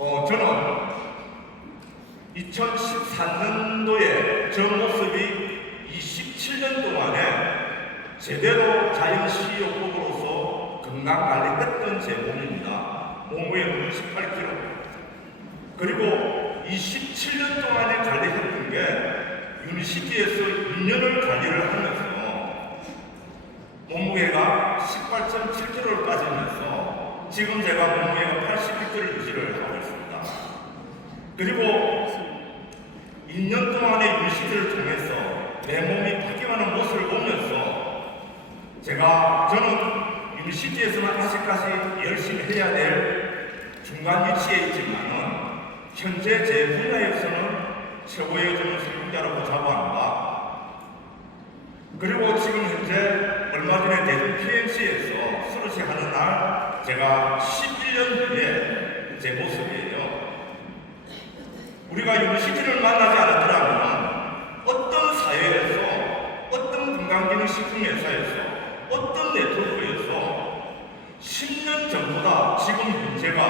저는 2014년도에 저 모습이 27년 동안에 제대로 자연시효법으로서 건강관리했던 제 몸입니다. 몸무게는 68kg. 그리고 27년 동안에 관리했던 게 유니시티에서 2년을 관리를 하면서 몸무게가 18.7kg를 빠지면서 지금 제가 몸무게가 81kg 유지를 하고 있습니다. 그리고 2년 동안의 유니시티를 통해서 내 몸이 바뀌어가는 모습을 보면서 저는 유니시티에서는 아직까지 열심히 해야 될 중간 위치에 있지만은 현재 제 분야에서는 최고의 성공자라고 자부합니다. 그리고 지금 현재 얼마 전에 대전 PMC에서 수료식 하는 날 제가 11년 후에 제 모습이에요. 우리가 유니시티를 만나지 않았더라면 어떤 사회에서, 어떤 건강기능식품 회사에서, 어떤 네트워크에서 10년 전보다 지금 현재가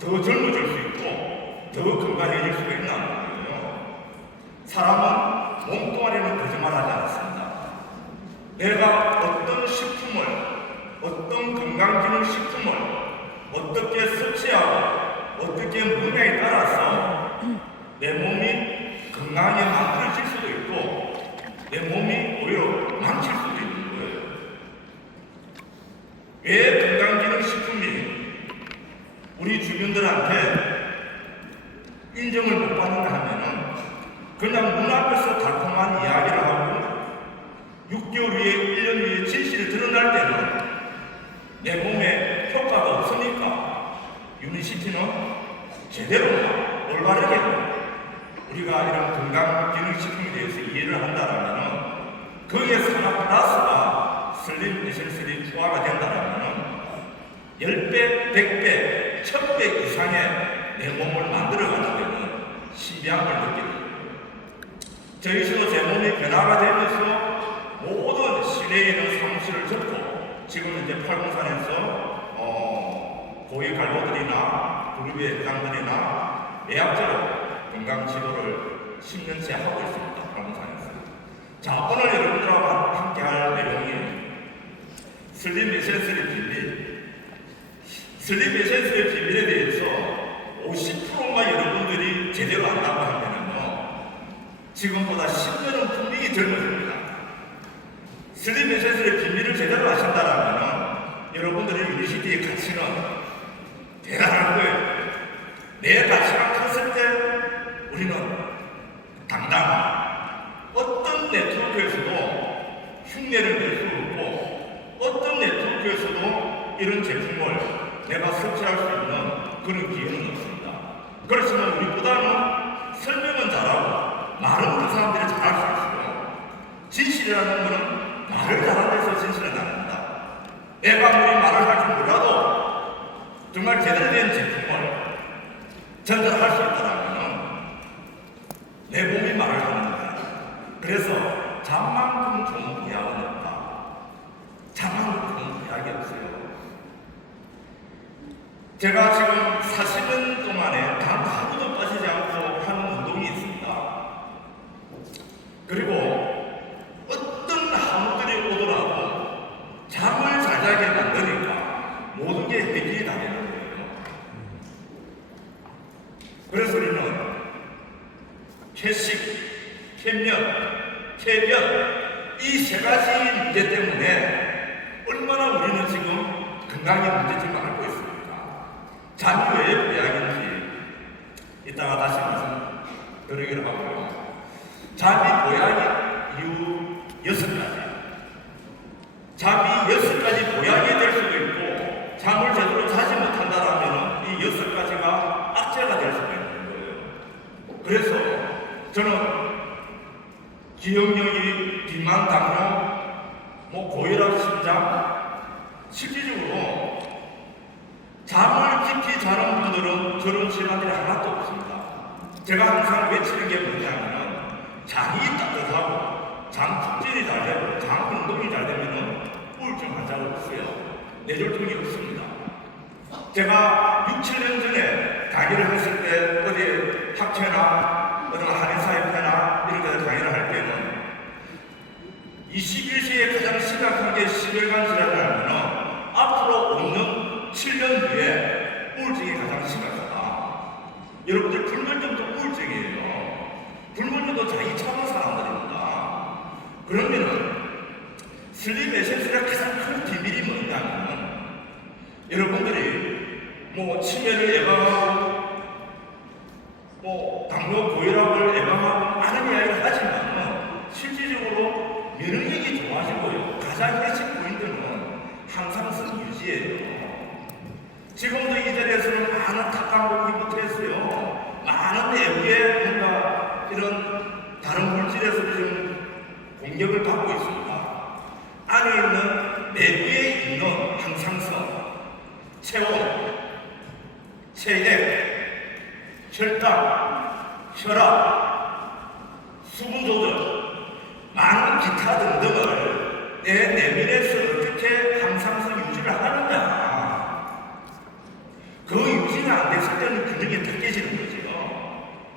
더 젊어질 수 있고 더 건강해질 수가 있나는 거예요. 사람은 몸뚱아리는 거짓말하지 않습니다. 내가 어떤 식품을, 어떤 건강기능식품을 어떻게 섭취하고 어떻게 먹냐에 따라서 내 몸이 건강하게 만들어질 수도 있고 내 몸이 오히려 망칠 수도 있는 거예요. 왜 건강기능식품이 우리 주변들한테 인정을 못 받는가 하면은 그냥 눈앞에서 달콤한 이야기를 하고 6개월 후에 1년 후에 진실이 드러날 때는 내 몸에 효과가 없으니까 유니시티는 제대로 올바르게 우리가 이런 건강기능식품에 대해서 이해를 한다면 거기에 산업 플러스가 슬림 에센셜이 추가가 된다면 10배, 100배, 1000배 이상의 내 몸을 만들어가는 데는 신비함을 느끼는 거예요. 저희 시도 제 몸이 변화가 되면서 모든 시내에 있는 사무실을 접고 지금 이제 팔공산에서 고위 간호들이나 그룹의 회장들이나 예약자로 건강 지도를 10년째 하고 있습니다. 팔공산에서. 자, 오늘 여러분들하고 함께 할 내용이 슬림 에센셜의 비밀. 슬림 에센셜의 비밀에 대해서 50%만 여러분들이 제대로 안다고 하면은요, 지금보다 10년은 분명히 젊어집니다. 슬림 에센셜의 비밀을 제대로 아신다라면 여러분들의 유니시티의 가치는 대단한 거예요. 내 가치가 컸을 때 우리는 당당한 어떤 네트워크에서도 흉내를 낼 수 없고 어떤 네트워크에서도 이런 제품을 내가 섭취할 수 있는 그런 기회는 없습니다. 그렇지만 우리보다는 설명은 잘하고 말은 그 사람들이 잘할 수 있어요. 진실이라는 것은 말을 잘하는 데서 진실은 아닙니다. 내가 아무리 말을 할 줄 몰라도 정말 제대로 된 제품을 전달할 수 있다면 내 몸이 말을 하는 거야. 그래서 잠만큼 좋은 이야기는 없다. 잠만큼 좋은 이야기 없어요. 제가 지금 40년 동안에 단 하루도 빠지지 않고 하는 운동이 있습니다. 그리고 어떤 한우들이 오더라도 잠을 잘 자게 만드니까 모든 게 해결이 다 되는 거예요. 그래서 우리는 채식, 캔면, 쾌변 이 세 가지 문제 때문에 얼마나 우리는 지금 건강의 문제점을 앓고 있습니다. 잠이 왜 보약인지 이따가 다시 말씀드리기로 하고요. 잠이 보약의 이유 6가지. 잠이 6가지 보약이 될 수도 있고 잠을 제대로 자지 못한다면 이 6가지가 악재가 될 수가 있는 거예요. 그래서 저는 기억력이, 비만, 당뇨, 고혈압, 심장 실질적으로 잠을 깊이 자는 분들은 저런 질환들이 하나도 없습니다. 제가 항상 외치는 게 뭐냐면 장이 따뜻하고 장 축진이 잘 되고 장 운동이 잘 되면 우울증 환자가 없어요. 뇌졸중이 없습니다. 제가 6, 7년 전에 여러분들 불면증도 우울증이에요. 불면증도 자기 참은 사람들입니다. 그러면은 슬립 에센스의 가장 큰 비밀이 뭐냐면 여러분들이 치매를 예방하고 당뇨 고혈압을 예방하고 많은 이야기를 하지만 실질적으로 면역력이 좋아지고요. 가장 핵심 포인트는 항상성 유지예요. 지금도 이 자리에서는 많은 탁광곡이 붙어있어요. 많은 내부의 뭔가 이런 다른 물질에서 지금 공격을 받고 있습니다. 안에 있는 내부에 있는 항상성, 체온, 체액, 혈당, 혈압, 수분 조절, 많은 기타 등등을 내 내면에서 어떻게 항상성 유지를 하느냐. 그 유지가 안 됐을 때는 균형이 다 깨지는 거죠.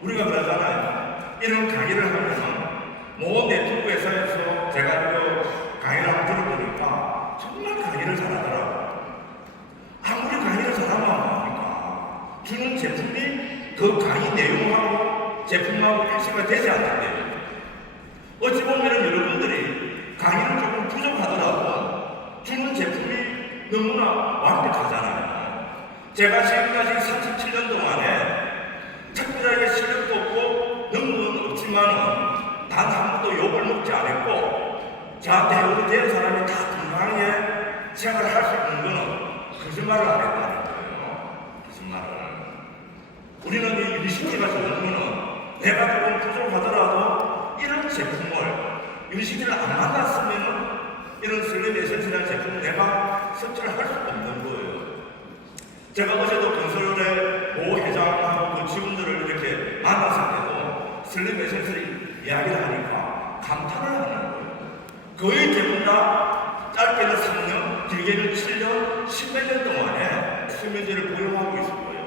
우리가 그러잖아요. 이런 강의를 하면은 모 네트워크 회사에서 제가 강의를 한번 들어보니까 정말 강의를 잘하더라고요. 아무리 강의를 잘하면 뭐합니까? 주는 제품이 그 강의 내용하고 제품하고 일치가 되지 않는데 어찌 보면 여러분들이 강의를 조금 부족하더라도 주는 제품이 너무나 완벽하잖아요. 제가 지금까지 37년 동안에 특별하게 실력도 없고 능력은 없지만은 단 한 번도 욕을 먹지 않았고 저한테 해오게 된 사람이 다 건강하게 생활을 할 수 있는 거는 거짓말을 안 했다는 거예요. 거짓말을. 우리는 이 유니시티가 좋은 거는 내가 조금 부족하더라도 이런 제품을 유니시티를 안 만났으면 이런 슬립 에센스라는 제품을 내가 섭취를 할 수 없는 거예요. 제가 어제도 건설의 모 회장하고 그 직원들을 이렇게 만났을 때도 슬립 에센스를 이야기를 하니까 감탄을 하는 거예요. 거의 대부분 다 짧게는 3년, 길게는 7년, 10몇 년 동안에 수면제를 복용하고 있을 거예요.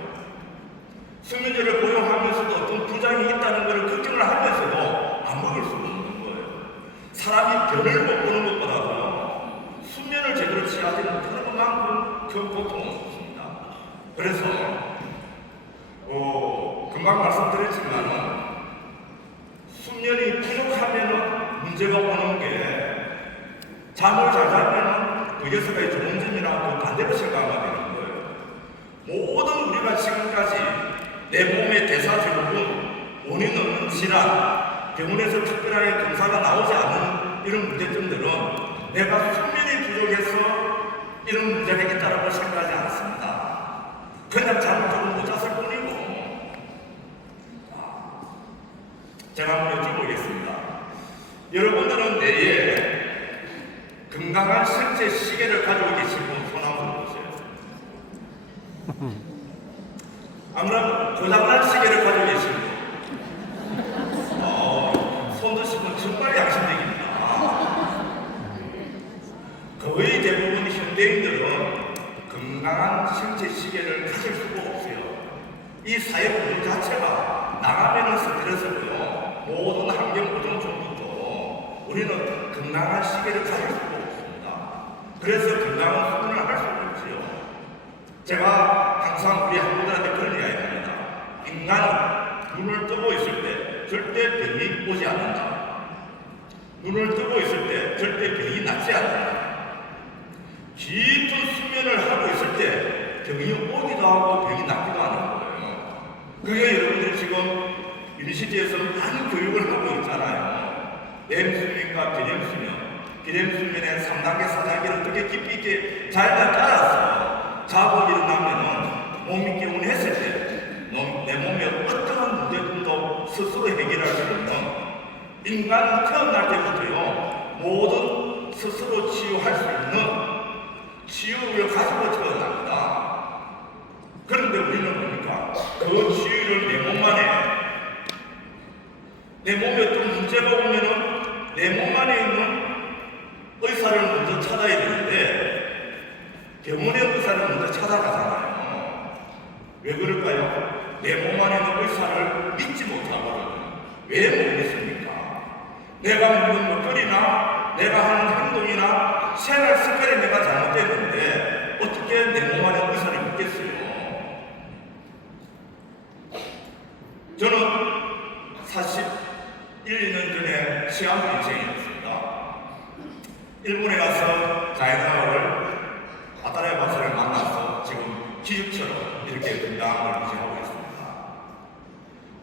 수면제를 복용하면서도 어떤 부작용이 있다는 것을 걱정을 하면서도 안 먹을 수가 없는 거예요. 사람이 변을 못 보는 것보다도 수면을 제대로 취하지 못하는 것만큼 그 고통은 없습니다. 그래서 금방 말씀드렸지만 수면이 부족하면 문제가 오는 게 잠을 잘 자면 그 녀석의 좋은 점이나 그 반대로 생각하게 되는 거예요. 모든 우리가 지금까지 내 몸의 대사증후군, 원인 없는 질환, 병원에서 특별하게 검사가 나오지 않는 이런 문제점들은 내가 수면이 부족해서 이런 문제가 있다고 생각하지 않습니다. 그냥 잠을 조금 못 잤을 뿐이고. 제가 한번 여쭤보겠습니다. 여러분들은 내에 건강한 실제 시계를 가지고 계신 분 손 한번 보세요. 아무런 고장난 시계를 가지고 계신 분. 손 드신 분 정말 양심적입니다. 거의 대부분 현대인들은 건강한 신체 시계를 가질 수가 없어요. 이 사회 구조 자체가 나가면은 스트레스고요. 모든 환경 구조 중부터 우리는 건강한 시계를 가질 수가 없습니다. 그래서 건강한 수면을 할 수가 없지요. 제가 항상 우리 학부들한테 그런 이야기 합니다. 인간은 눈을 뜨고 있을 때 절대 병이 오지 않는다. 눈을 뜨고 있을 때 절대 병이 낫지 않는다. 깊은 수면을 하고 있을 때 병이 오기도 하고 병이 낫기도 하는 거예요. 그게 여러분들이 지금 유니시티에서 많은 교육을 하고 있잖아요. 렘수면과 비렘수면. 비렘수면의 3단계, 4단계를 어떻게 깊이 있게 잘만 따라서 자고 일어나면은 몸이 개운했을 때 내 몸에 어떠한 문제점도 스스로 해결할 수 있는 인간은 태어날 때부터요 모든 스스로 치유할 수 있는 치유를 가지고 태어납니다. 그런데 우리는 보니까 그 치유를 내 몸만에 내 몸에 어떤 문제가 오면은 내 몸 안에 있는 의사를 먼저 찾아야 되는데 병원의 의사를 먼저 찾아가잖아요. 왜 그럴까요? 내 몸 안에 있는 의사를 믿지 못하거든요. 왜 못 믿습니까? 내가 먹는 먹거리나 내가 하는 행동이나 생활 습관이 내가 잘못됐는데 어떻게 내 몸 안에 의사를 믿겠어요? 41, 2년 전에 시한부 인생이었습니다. 일본에 가서 자이나를 아타레 박사를 만나서 지금 기육처럼 이렇게 건강을 유지하고 있습니다.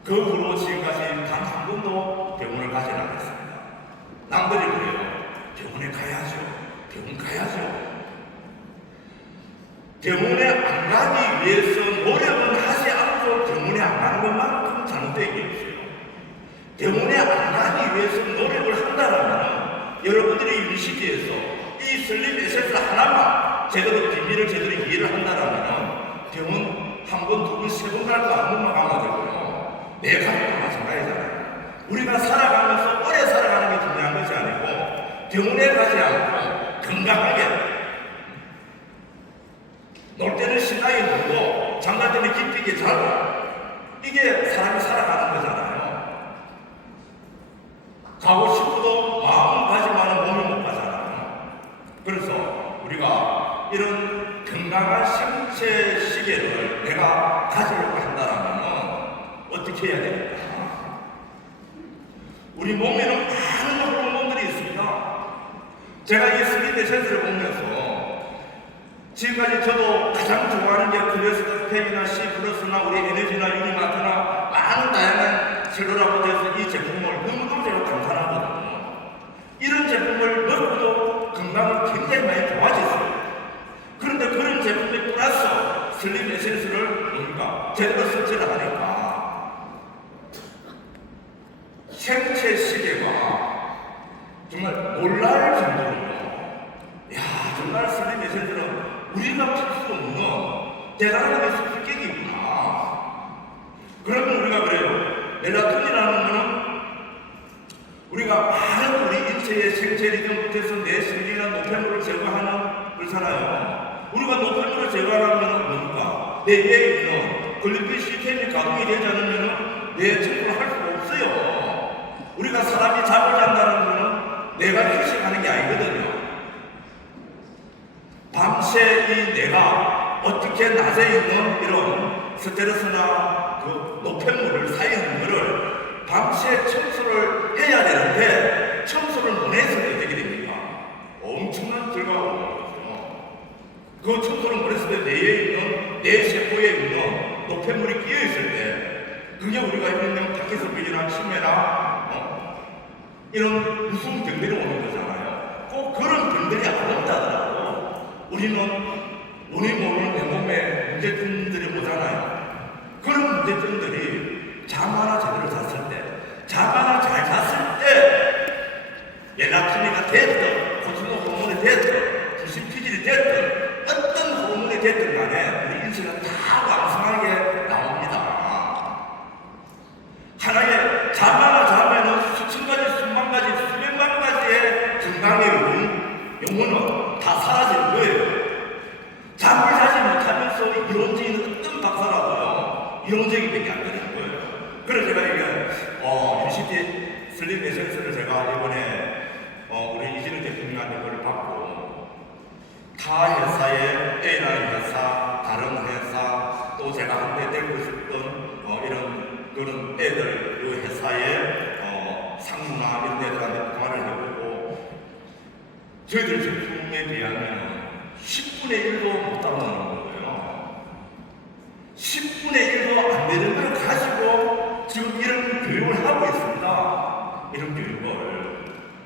그 후로 지금까지 단 한 번도 병원을 가지 않았습니다. 남들이 그래요. 병원에 가야죠. 병원 가야죠. 병원에 안 가기 위해서 노력은 하지 않고 병원에 안 가는 것만큼 잘못된 게 없어요. 병원에 안 가기 위해서 노력을 한다면 여러분들이 유니시티에서 이 슬립 에센스 하나만 제대로 비밀을 제대로 이해를 한다면 병원 한 번, 두 번, 세 번 갈 거 한 번만 가면 되고요. 내 가족도 마찬가지잖아요. 우리가 살아가면서 오래 살아가는 게 중요한 것이 아니고 병원에 가지 않고 건강하게 놀 때는 신나게 놀고 잠잘 때는 깊이 있게 자고 이게 사람이 살아가는 거잖아요. 가고 싶어도 마음은 가지만은 몸이 못 가잖아요. 그래서 우리가 이런 건강한 신체 시계를 내가 가지려고 한다면 어떻게 해야 됩니까? 우리 몸에는 많은 호르몬들이 있습니다. 제가 이 슬립 에센스를 보면서 지금까지 저도 가장 좋아하는 게 콜레스테롤이나 C 플러스나 우리 에너지나 유니마트나 많은 다양한 셀룰라보드에서 이 제품을 너무너무 제가 감탄하거든요. 이런 제품을 먹고도 건강이 굉장히 많이 좋아졌어요. 그런데 그런 제품에 플러스 슬립 에센스를 뭡니까? 제대로 섭취를 하니까 생체 시계가 정말 놀랄 정도로 정말 슬립 에센스는 우리가 필 수 없는 대단한 수수께끼구나. 그러면 우리가 그래요. 멜라토닌이라는 것은 우리가 많은 우리 인체의 생체 리듬부터 내 심리나 노폐물을 제거하는 그렇잖아요. 우리가 노폐물을 제거하려면 뭡니까? 뇌에 있는 글리피 시스템이 가동이 되지 않으면 뇌 청소를 할 수가 없어요. 우리가 사람이 잠을 잔다는 것은 뇌가 휴식하는 게 아니거든요. 밤새 이 뇌가 어떻게 낮에 있는 이런 스트레스나 그 노폐물을 쌓이는 것을 밤새 청소를 해야 되는데 청소를 못 해서 어떻게 됩니까? 엄청난 결과가 나오거든요. 그 청소를 못 했을 때 뇌에 있는 뇌 세포에 있는 노폐물이 끼어 있을 때 그게 우리가 이런 파킨슨병이나 치매나 이런 무슨 병들이 오는 거잖아요. 꼭 그런 병들이 안 온다더라고요. 우리는 우리 모르는 내 몸에 문제점들이 오잖아요. 그런 문제점들이 잠 하나 제대로 잤을 때, 잠 하나 잘 잤을 때 멜라토닌이 됐든, 코티솔 호르몬이 됐든, 부신 피질이 됐든, 어떤 호르몬이 됐든 간에 우리 인생은 다 왕성하게 나옵니다. 하나의 잠 하나 자면은 수천 가지, 수만 가지, 수백만 가지의 건강의 영혼은 다 사라지는 거예요. 잠을 자지 못하면서 이론적인 어떤 박사라도요, 이론적인 밖에 안 되는 거예요. 그래서 제가 이게, 유시티 슬립 에센스를 제가 이번에, 우리 이진우 대표님한테 그걸 받고, 타 회사의 A라는 회사, 다른 회사, 또 제가 한때 데리고 있었던, 이런, 그런 애들, 그 회사의, 상무나 이런 애들한테 통화를 해보고, 저희들 제품에 비하면 10분의 1도 못 따라오는 거예요. 10분의 1도 안 되는 걸 가지고 지금 이런 교육을 하고 있습니다. 이런 교육을.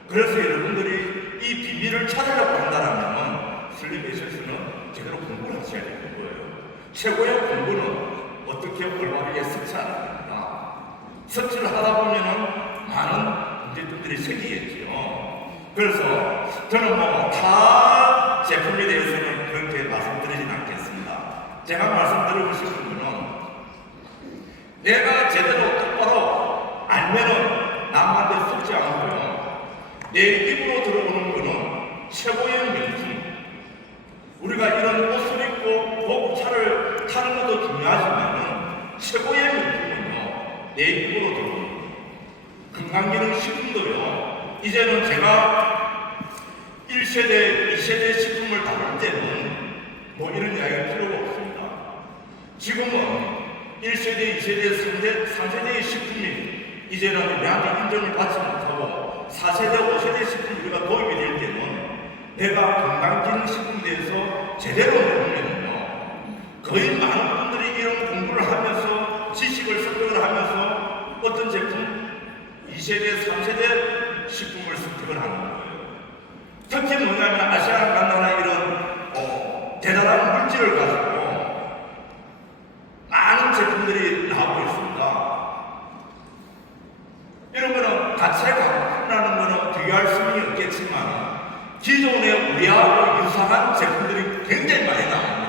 그래서 여러분들이 이 비밀을 찾으려고 한다면 슬립 에센스는 제대로 공부를 하셔야 되는 거예요. 최고의 공부는 어떻게 올바르게 섭취하는 겁니다. 섭취를 하다 보면은 많은 문제점들이 생기겠죠. 그래서 저는 타 제품에 대해서는 그렇게 말씀드리진 않겠습니다. 제가 말씀드리고 싶은 거는 내가 제대로 똑바로 알면은 남한테 속지 않고요. 내 입으로 들어오는 거는 최고의 명품. 우리가 이런 옷을 입고 복차를 타는 것도 중요하지만 최고의 명품은요. 내 입으로 들어오는 거예요. 건강기능 식품도요. 이제는 제가 1세대, 2세대 식품을 다룰 때는 뭐 이런 이야기가 필요가 없습니다. 지금은 1세대, 2세대, 3세대의 식품이 이제는 우리한테 인정을 받지 못하고 4세대, 5세대 식품 우리가 도입이 될 때는 내가 건강기능식품에 대해서 제대로 모르면요, 거의 많은 분들이 이런 공부를 하면서 지식을 습득을 하면서 어떤 제품 2세대, 3세대 식품을 습득을 하는 거예요. 특히 뭐냐면 아시아나나 이런 대단한 물질을 가지고 많은 제품들이 나오고 있습니다. 이런 거는 가치의 가품이라는 거는 비교할 수는 없겠지만 기존의 우리하고 유사한 제품들이 굉장히 많이 나옵니다.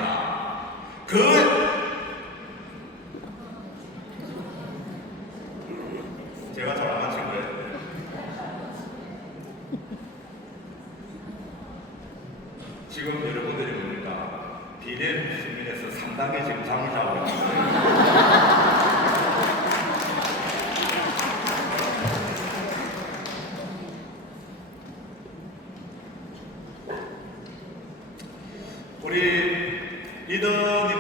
제가 잘 안 맞힌 거예요. 지금 여러분들이 뭡니까? 비례 시민에서 상당히 지금 잠을 자고 있습니다. 우리 리더님